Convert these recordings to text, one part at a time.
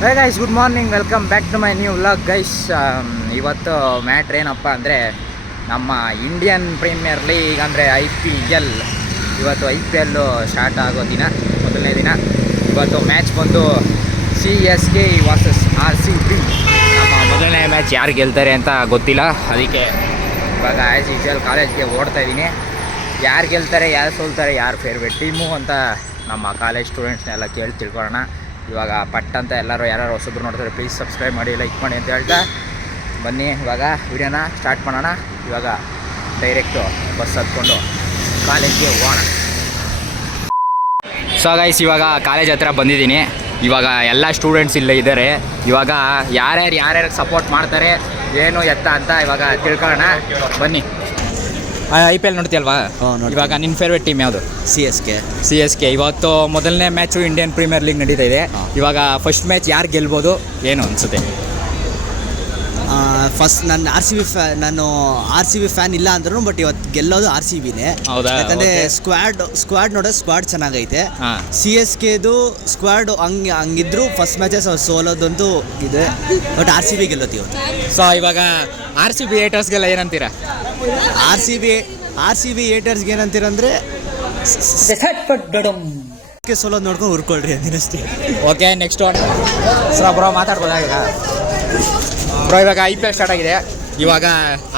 Hey guys, good morning, welcome back to my new vlog guys. ಇವತ್ತು matter ಏನಪ್ಪ ಅಂದರೆ ನಮ್ಮ ಇಂಡಿಯನ್ ಪ್ರೀಮಿಯರ್ ಲೀಗ್ ಅಂದರೆ IPL. ಇವತ್ತು IPL ಸ್ಟಾರ್ಟ್ ಆಗೋ ದಿನ, ಮೊದಲನೇ ದಿನ. ಇವತ್ತು ಮ್ಯಾಚ್ ಬಂದು CSK ವರ್ಸಸ್ RCB. ನಮ್ಮ ಮೊದಲನೇ ಮ್ಯಾಚ್ ಯಾರು ಗೆಲ್ತಾರೆ ಅಂತ ಗೊತ್ತಿಲ್ಲ, ಅದಕ್ಕೆ ಇವಾಗ ಆ್ಯಸ್ ಯೂಶುವಲ್ ಕಾಲೇಜ್ಗೆ ಓಡ್ತಾ ಇದ್ದೀನಿ. ಯಾರು ಗೆಲ್ತಾರೆ, ಯಾರು ಸೋಲ್ತಾರೆ, ಯಾರು ಫೇವ್ರೇಟ್ ಟೀಮು ಅಂತ ನಮ್ಮ ಕಾಲೇಜ್ ಸ್ಟೂಡೆಂಟ್ಸ್ನೆಲ್ಲ ಕೇಳಿ ತಿಳ್ಕೊಳ್ಳೋಣ. ಇವಾಗ ಪಟ್ ಅಂತ ಎಲ್ಲರೂ ಯಾರು ಹೊಸಬ್ರು ನೋಡ್ತಾರೆ ಪ್ಲೀಸ್ ಸಬ್ಸ್ಕ್ರೈಬ್ ಮಾಡಿ, ಲೈಕ್ ಮಾಡಿ ಅಂತ ಹೇಳ್ತಾ ಬನ್ನಿ ಇವಾಗ ವಿಡಿಯೋನ ಸ್ಟಾರ್ಟ್ ಮಾಡೋಣ. ಇವಾಗ ಡೈರೆಕ್ಟು ಬಸ್ ಹತ್ಕೊಂಡು ಕಾಲೇಜ್ಗೆ ಹೋಗೋಣ. ಸೊ ಗೈಸ್, ಇವಾಗ ಕಾಲೇಜ್ ಹತ್ರ ಬಂದಿದ್ದೀನಿ. ಇವಾಗ ಎಲ್ಲ ಸ್ಟೂಡೆಂಟ್ಸ್ ಇಲ್ಲೇ ಇದ್ದಾರೆ. ಇವಾಗ ಯಾರ್ಯಾರು ಸಪೋರ್ಟ್ ಮಾಡ್ತಾರೆ ಏನು ಎತ್ತ ಅಂತ ಇವಾಗ ತಿಳ್ಕೊಳ್ಳೋಣ ಬನ್ನಿ. IPL ನೋಡ್ತೀಯಲ್ವಾ? ಇವಾಗ ನಿನ್ನ ಫೇವ್ರೇಟ್ ಟೀಮ್ ಯಾವುದು? CSK. ಇವತ್ತು ಮೊದಲನೇ ಮ್ಯಾಚು ಇಂಡಿಯನ್ ಪ್ರೀಮಿಯರ್ ಲೀಗ್ ನಡೀತಾ ಇದೆ. ಇವಾಗ ಫಸ್ಟ್ ಮ್ಯಾಚ್ ಯಾರು ಗೆಲ್ಬೋದು ಏನು ಅನಿಸುತ್ತೆ? ಫಸ್ಟ್ ನಾನು RCB ಫ್ಯಾನ್ ಇಲ್ಲ ಅಂದ್ರೂ ಬಟ್ ಇವತ್ತು ಗೆಲ್ಲೋದು RCBನೇ. ಹೌದಾ? ಯಾಕಂದರೆ ಸ್ಕ್ವಾಡ್ ನೋಡೋ ಸ್ಕ್ವಾಡ್ ಚೆನ್ನಾಗೈತೆ. CSKದು ಸ್ಕ್ವಾಡ್ ಹಂಗಿದ್ರು ಫಸ್ಟ್ ಮ್ಯಾಚಸ್ ಸೋಲೋದಂತೂ ಇದೆ, ಬಟ್ RCB ಗೆಲ್ಲೋದು ಇವತ್ತು. ಸೊ ಇವಾಗ RCB ಹೇಟರ್ಸ್ಗೆಲ್ಲ ಏನಂತೀರಾ? RCB ಹೇಟರ್ಸ್ಗೆ ಏನಂತೀರಂದರೆ ಸೋಲೋದು ನೋಡ್ಕೊಂಡು ಹುರ್ಕೊಳ್ರಿ ಅಂದಿನಷ್ಟೇ. Okay, next one. So bro ಮಾತಾಡ್ಬೋದಾ? ಬ್ರೋ ಇವಾಗ IPL ಸ್ಟಾರ್ಟ್ ಆಗಿದೆ. ಇವಾಗ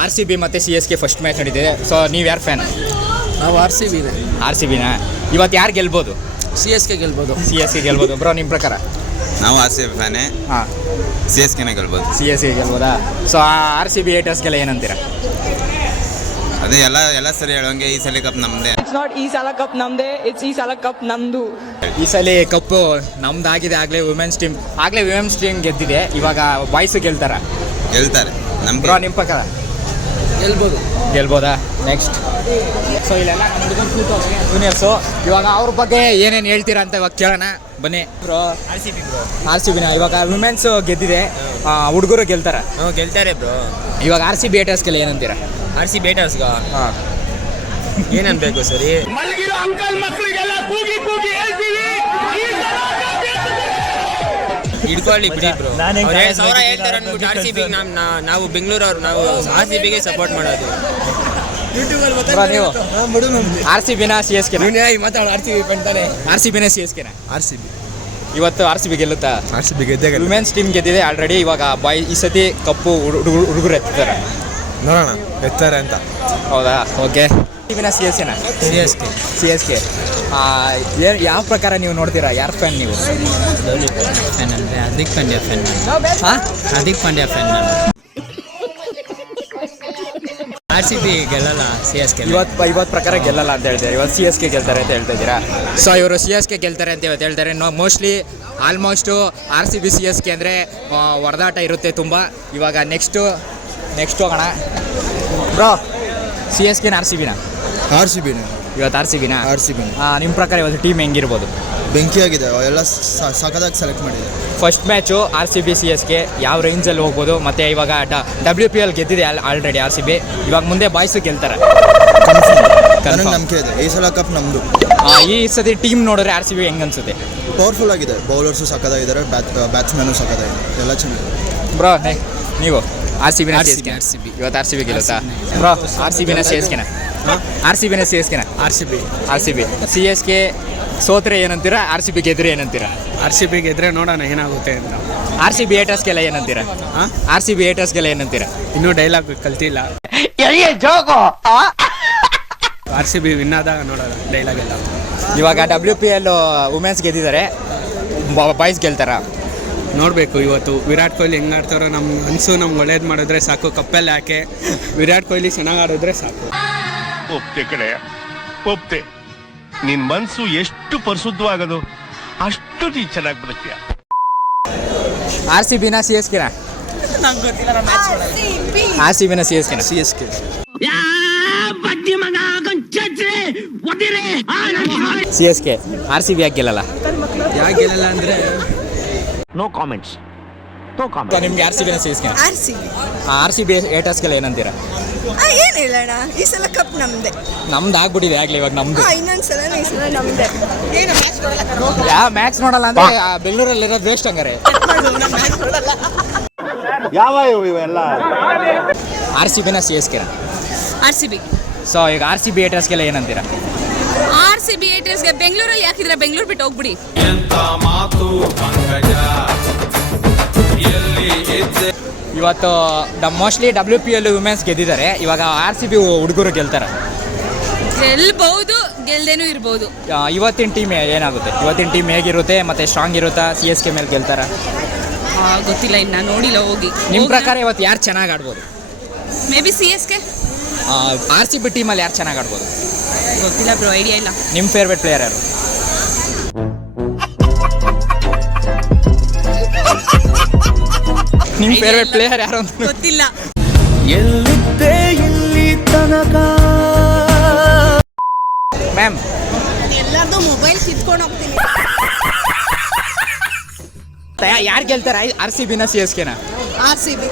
RCB ಮತ್ತು CSK ಫಸ್ಟ್ ಮ್ಯಾಚ್ ನಡೀತಿದೆ. ಸೊ ನೀವು ಯಾರು ಫ್ಯಾನ್? ನಾವು RCBನಾ? ಇವತ್ತು ಯಾರು ಗೆಲ್ಬೋದು? CSK ಗೆಲ್ಬೋದು. ಬ್ರೋ ನಿಮ್ಮ ಪ್ರಕಾರ? ನಾವು RCB ಫ್ಯಾನೇ. ಹಾಂ, CSKನೇ ಗೆಲ್ಬೋದು. CSK ಗೆಲ್ಬೋದಾ? ಸೊ RCB ಹೇಟರ್ಸ್ಗೆಲ್ಲ ಏನಂತೀರಾ? ಅದೇ ಎಲ್ಲ ಸರಿ ಹೇಳೋಂಗೆ ಈ ಸಲ ಕಪ್ ನಮ್ಮದೇ. ಇಟ್ಸ್ ನಾಟ್ ಈ ಸಲ ಕಪ್ ನಮ್ಮದೇ, ಇಟ್ಸ್ ಈ ಸಲ ಕಪ್ ನಮ್ಮದು. ಈ ಸಲ ಕಪ್ಪು ನಮ್ದಾಗಿದೆ. ಆಗಲೇ ವಿಮೆನ್ಸ್ ಟೀಮ್ ಗೆದ್ದಿದೆ. ಇವಾಗ ಬಾಯ್ಸು ಗೆಲ್ತಾರೆ. ನಮ್ಗೆ ಬ್ರೋ ನಿಮ್ಮ ಪ್ರಕಾರ? ಗೆಲ್ಬೋದಾ? ನೆಕ್ಸ್ಟ್. ಸೊ ಇಲ್ಲೆಲ್ಲ ನಮ್ಮ ಜೂನಿಯರ್ಸು. ಇವಾಗ ಅವ್ರ ಬಗ್ಗೆ ಏನೇನು ಹೇಳ್ತೀರಾ ಅಂತ ಇವಾಗ ಕೇಳೋಣ ಬನ್ನಿ. ಬ್ರೋ RCBನ ಇವಾಗ ವಿಮೆನ್ಸ್ ಗೆದ್ದಿದೆ, ಹುಡುಗರು ಗೆಲ್ತಾರೆ. ಗೆಲ್ತಾರೆ ಬ್ರೋ. ಇವಾಗ RCB ಹೇಟರ್ಸ್ಗೆಲ್ಲ ಏನಂತೀರಾ? RCB ಹೇಟರ್ಸ್ಗ ಏನನ್ಬೇಕು ಸರಿ? ಇಡ್ಕೊಳ್ಳಿ ಬಿಡಿ ಬ್ರೋ. ಅವ್ರು ಹೇಳ್ತಾರೆ ಅಂದ್ಬಿಟ್ಟು RCB ನಾವು ಬೆಂಗಳೂರವ್ರು, ನಾವು RCBಗೆ ಸಪೋರ್ಟ್ ಮಾಡೋದು. ನೀವು RCBನ CSK ಮಾತಾಡೋ RCB ಪಂತಾನೆ. RCBನ CSKನ? RCB. ಇವತ್ತು RCB ಗೆಲ್ಲುತ್ತಾ? RCB ಗೆದ್ದೆ. ವಿಮೆನ್ಸ್ ಟೀಮ್ ಗೆದ್ದಿದೆ ಆಲ್ರೆಡಿ. ಇವಾಗ ಈ ಸತಿ ಕಪ್ಪು ಹುಡುಗರು ಎತ್ತಿದ್ದಾರೆ. ನೋಡೋಣ ಎತ್ತಾರೆ ಅಂತ. ಹೌದಾ? ಓಕೆ. RCBನ CSK ಯಾವ ಪ್ರಕಾರ ನೀವು ನೋಡ್ತೀರಾ? ಯಾರು ಫ್ಯಾನ್ ನೀವು? ಫ್ಯಾನ್ ಅಂದರೆ ಹಾರ್ದಿಕ್ ಪಾಂಡ್ಯ ಫ್ಯಾನ್. ಹಾರ್ದಿಕ್ ಪಾಂಡ್ಯ ಫ್ಯಾನ್ ನಾನು. RCB ಗೆಲ್ಲಲ್ಲ, CSK ಇವತ್ತು ಪ್ರಕಾರ ಗೆಲ್ಲಲ್ಲ ಅಂತ ಹೇಳ್ತಾರೆ. ಇವತ್ತು CSK ಗೆಲ್ತಾರೆ ಅಂತ ಹೇಳ್ತಾ ಇದ್ದೀರಾ? ಸೊ ಇವರು CSK ಗೆಲ್ತಾರೆ ಅಂತ ಇವತ್ತು ಹೇಳ್ತಾರೆ. ಮೋಸ್ಟ್ಲಿ ಆಲ್ಮೋಸ್ಟು RCB CSK ಅಂದರೆ ಹೊಡೆದಾಟ ಇರುತ್ತೆ ತುಂಬ. ಇವಾಗ ನೆಕ್ಸ್ಟ್ ಹೋಗೋಣ. ಬ್ರೋ CSKನ RCBನ? RCBನೇ. ಇವತ್ತು RCBನ? RCB. ನಿಮ್ಮ ಪ್ರಕಾರ ಇವತ್ತು ಟೀಮ್ ಹೆಂಗಿರ್ಬೋದು? ಬೆಂಕಿಯಾಗಿದೆ, ಎಲ್ಲ ಸಖತ್ತಾಗಿ ಸೆಲೆಕ್ಟ್ ಮಾಡಿದೆ. ಫಸ್ಟ್ ಮ್ಯಾಚು RCB CSK ಯಾವ ರೇಂಜಲ್ಲಿ ಹೋಗ್ಬೋದು? ಮತ್ತು ಇವಾಗ WPL ಗೆದ್ದಿದೆ ಆಲ್ರೆಡಿ RCB. ಇವಾಗ ಮುಂದೆ ಬಾಯ್ಸು ಗೆಲ್ತಾರೆ. ನನಗೆ ನಂಬಿಕೆ ಇದೆ ಈ ಸಲ ಕಪ್ ನಮ್ಮದು. ಈ ಸತಿ ಟೀಮ್ ನೋಡಿದ್ರೆ RCB ಹೆಂಗೆ ಅನ್ಸುತ್ತೆ? ಪವರ್ಫುಲ್ ಆಗಿದೆ, ಬೌಲರ್ಸು ಸಖತ್ತಾಗಿದ್ದಾರೆ, ಬ್ಯಾಟ್ಸ್ಮನ್ನು ಸಖತ್ತಾಗಿದೆ, ಎಲ್ಲ ಚೆನ್ನಾಗಿದೆ. ಬ್ರೋ ನೀವು RCBನ CSK? ಇವತ್ತು RCB ಗೆಲ್ಲುತ್ತಾ? ಬ್ರೋ RCBನ CSKನ? RCB. CSK ಸೋತ್ರೆ ಏನಂತೀರಾ? RCB ಗೆದ್ರೆ ಏನಂತೀರಾ? RCB ಗೆದ್ರೆ ನೋಡೋಣ ಏನಾಗುತ್ತೆ ಅಂತ. RCB ಹೇಟರ್ಸ್ಗೆಲ್ಲ ಏನಂತೀರಾ? RCB ಹೇಟರ್ಸ್ಗೆಲ್ಲ ಏನಂತೀರಾ? ಇನ್ನೂ ಡೈಲಾಗ್ ಕಲ್ತಿಲ್ಲ. RCB ವಿನ್ ಆದಾಗ ನೋಡೋಣ ಡೈಲಾಗ್ ಎಲ್ಲ. ಇವಾಗ WPL ವುಮೆನ್ಸ್ ಗೆದ್ದಿದ್ದಾರೆ, ಬಾಯ್ಸ್ ಗೆಲ್ತಾರ? ನೋಡಬೇಕು ಇವತ್ತು ವಿರಾಟ್ ಕೊಹ್ಲಿ ಹೆಂಗೆ ಆಡ್ತಾರೋ. ನಮ್ಗೆ ಒಳ್ಳೇದು ಮಾಡಿದ್ರೆ ಸಾಕು, ಕಪ್ಪಲ್ಲಿ ಯಾಕೆ ವಿರಾಟ್ ಕೊಹ್ಲಿ ಚೆನ್ನಾಗಿ ಆಡಿದ್ರೆ ಸಾಕು. ಒಪ್ತೆ ಕಡೆ ಒಪ್ತೆ. ನಿನ್ ಮನ್ಸು ಎಷ್ಟು ಪರಿಶುದ್ಧವಾಗದು ಅಷ್ಟು ನೀ ಚೆನ್ನಾಗಿ ಬದುಕ್ತೀಯ. RCBನ CSKನ? RCBನ CSKನ? CSK. CSK. RCB ಯಾಕೆ ಗೆಲ್ಲಲ್ಲ? ಅಂದರೆ ನೋ ಕಾಮೆಂಟ್ಸ್. ನಿಮ್ಗೆ RCBನ CSKನ? RCB ಹೇಟರ್ಸ್ಗೆಲ್ಲ ಏನಂತೀರಾ? ಏನಿಲ್ಲ ಅಣ್ಣ, ಈ ಸಲ ಕಪ್ ನಮ್ದೆ. ನಮ್ದು ಆಗ್ಬಿಟ್ಟಿದೆ ಆಗ್ಲಿ, ಇವಾಗ ನಮ್ದು ಇನ್ನೊಂದ್ಸಲ ಈ ಸಲ ನಮ್ದೆ. ಮ್ಯಾಕ್ಸ್ ನೋಡಲ್ಲ ಅಂದ್ರೆ ಬೆಂಗಳೂರಲ್ಲಿ ಇರೋದು ವೇಸ್ಟ್ ಹಂಗಾರೆ. ಆರ್ ಸಿ ಬಿನ CSK RCB. ಸೊ ಈಗ RCB ಹೇಟರ್ಸ್ಗೆಲ್ಲ ಏನಂತೀರಾ? RCB ಏಟರ್ಸ್ಗೆ ಬೆಂಗಳೂರಲ್ಲಿ ಯಾಕಿದ್ರೆ ಬೆಂಗಳೂರು ಬಿಟ್ಟು ಹೋಗ್ಬಿಡಿ. ಇವತ್ತು ಮೋಸ್ಟ್ಲಿ WPL ವುಮೆನ್ಸ್ ಗೆದ್ದಿದ್ದಾರೆ. ಇವಾಗ RCB ಹುಡುಗರು ಗೆಲ್ತಾರೆ. ಗೆಲ್ಬಹುದು, ಗೆಲ್ದೇನೂ ಇರ್ಬೋದು. ಇವತ್ತಿನ ಟೀಮ್ ಏನಾಗುತ್ತೆ? ಇವತ್ತಿನ ಟೀಮ್ ಹೇಗಿರುತ್ತೆ ಮತ್ತೆ ಸ್ಟ್ರಾಂಗ್ ಇರುತ್ತಾ? CSK ಮೇಲೆ ಗೆಲ್ತಾರ? ಗೊತ್ತಿಲ್ಲ, ಇನ್ನು ನೋಡಿಲ್ಲ ಹೋಗಿ. ನಿಮ್ಮ ಪ್ರಕಾರ ಇವತ್ತು ಯಾರು ಚೆನ್ನಾಗಿ ಆಡ್ಬೋದು? May be CSK. RCB ಟೀಮಲ್ಲಿ ಯಾರು ಚೆನ್ನಾಗಿ ಆಡ್ಬೋದು? ಗೊತ್ತಿಲ್ಲ ಬ್ರೋ, ಐಡಿಯಾ ಇಲ್ಲ. ನಿಮ್ಮ ಫೇವ್ರೆಟ್ ಪ್ಲೇಯರ್ ಯಾರು? ನಿಮ್ಮ ಫೇವ್ರೆಟ್ ಪ್ಲೇಯರ್ ಯಾರು ಅಂತ ಗೊತ್ತಿಲ್ಲ. ಮ್ಯಾಮ್ ಎಲ್ಲಾರ್ದು ಮೊಬೈಲ್ ಕಿತ್ಕೊಂಡು ಹೋಗ್ತೀನಿ. ಯಾರು ಗೆಲ್ತಾರೆ? RCBನ CSKನ? RCB.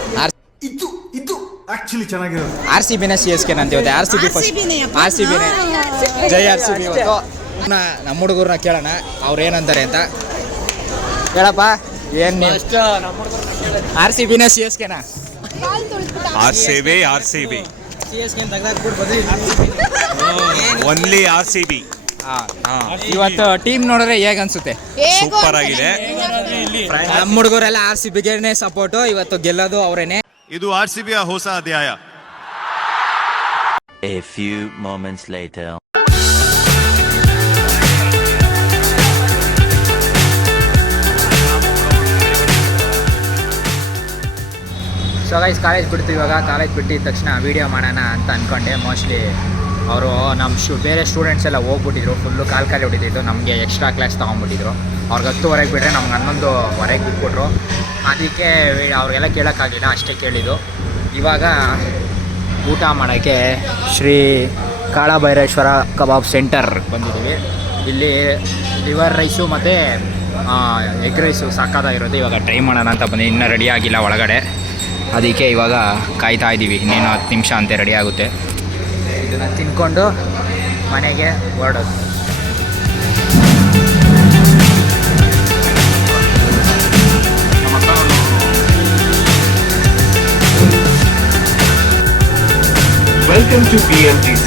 RCBನ CSKನ ಅಂತ ಇವತ್ತು? RCB first. RCBನೇ. ಜೈ RCB. ಇವತ್ತು ನಮ್ಮ ಹುಡುಗರನ್ನ ಕೇಳೋಣ ಅವ್ರು ಏನಂತಾರೆ ಅಂತ. ಹೇಳಪ್ಪ, ಏನು ನೀವು? RCBನ CSKನ? RCB only RCB. ಇವತ್ತು ಟೀಮ್ ನೋಡಿದ್ರೆ ಹೇಗೆ ಅನ್ಸುತ್ತೆ? ಸೂಪರ್ ಆಗಿದೆ. ನಮ್ಮ ಹುಡುಗರೆಲ್ಲ RCBಗೆನೇ ಸಪೋರ್ಟು. ಇವತ್ತು ಗೆಲ್ಲೋದು ಅವರೇನೆ. ಇದು RCB ಹೊಸ ಅಧ್ಯಾಯ. A few moments later. So guys, college ಬಿಡ್ತು. ಇವಾಗ ಕಾಲೇಜ್ ಬಿಟ್ಟಿದ ತಕ್ಷಣ ವೀಡಿಯೋ ಮಾಡೋಣ ಅಂತ ಅಂದ್ಕೊಂಡೆ. ಮೋಸ್ಟ್ಲಿ ಅವರು ನಮ್ಮ ಬೇರೆ ಸ್ಟೂಡೆಂಟ್ಸ್ ಎಲ್ಲ ಹೋಗ್ಬಿಟ್ಟಿದ್ರು. ಫುಲ್ಲು ಕಾಲು ಹೊಡಿತಿದ್ದು. ನಮಗೆ ಎಕ್ಸ್ಟ್ರಾ ಕ್ಲಾಸ್ ತೊಗೊಂಡ್ಬಿಟ್ಟಿದ್ರು. ಅವ್ರಿಗೆ 10:00 ಬಿಟ್ಟರೆ ನಮ್ಗೆ 11:00 ಬಿಟ್ಬಿಟ್ರು. ಅದಕ್ಕೆ ಅವ್ರಿಗೆಲ್ಲ ಕೇಳೋಕ್ಕಾಗಲಿಲ್ಲ, ಅಷ್ಟೇ ಕೇಳಿದ್ದು. ಇವಾಗ ಊಟ ಮಾಡೋಕ್ಕೆ ಶ್ರೀ ಕಾಳಭೈರೇಶ್ವರ ಕಬಾಬ್ ಸೆಂಟರ್ ಬಂದಿದ್ದೀವಿ. ಇಲ್ಲಿ ಲಿವರ್ ರೈಸು ಮತ್ತು ಎಗ್ ರೈಸು ಸಾಕಾಗಿರುತ್ತೆ. ಇವಾಗ ಟ್ರೈ ಮಾಡೋಣ ಅಂತ ಬಂದು, ಇನ್ನೂ ರೆಡಿ ಆಗಿಲ್ಲ ಒಳಗಡೆ. ಅದಕ್ಕೆ ಇವಾಗ ಕಾಯ್ತಾ ಇದ್ದೀವಿ. ಇನ್ನೇನು 10 ನಿಮಿಷ ಅಂತೆ ರೆಡಿ ಆಗುತ್ತೆ. ಇದನ್ನು ತಿನ್ಕೊಂಡು ಮನೆಗೆ ಹೊರಡೋದು. Welcome to BMTC.